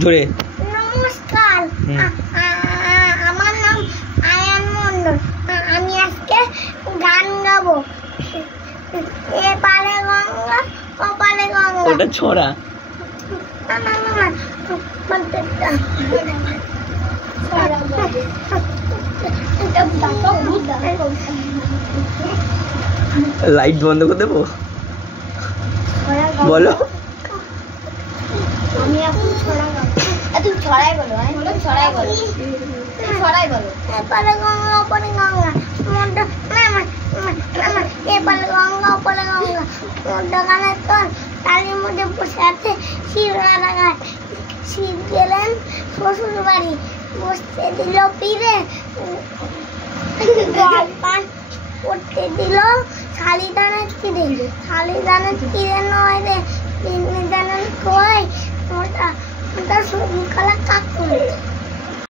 জোরে নমস্কার, আমার নাম আয়ান মন্ডল। আমি আজকে গান গাবো। এপারে গঙ্গা ওপারে গঙ্গা। ওটা ছড়া। লাইট বন্ধ করে দেবো? বলো। আমি এখন ছড়া গাবো। তুমি ছড়াই বলো। ছড়াই বলো। ছড়াই বলো। এপারে গঙ্গা ওপারে গঙ্গা। মনটা এপারে গঙ্গা ওপারে গঙ্গা। মনটা গানের তোর তালির মধ্যে বসে আছে শিবরারা গায়। শিব গেলেন শ্বশুর বাড়ি, বসতে দিল পীরে, জল পান করতে দিল শালিদানের তীরে। শালিদানের তীরে নয় রে, বিন্দিদানের খোয়াই। ওটা সবুজ কালা কাক করে।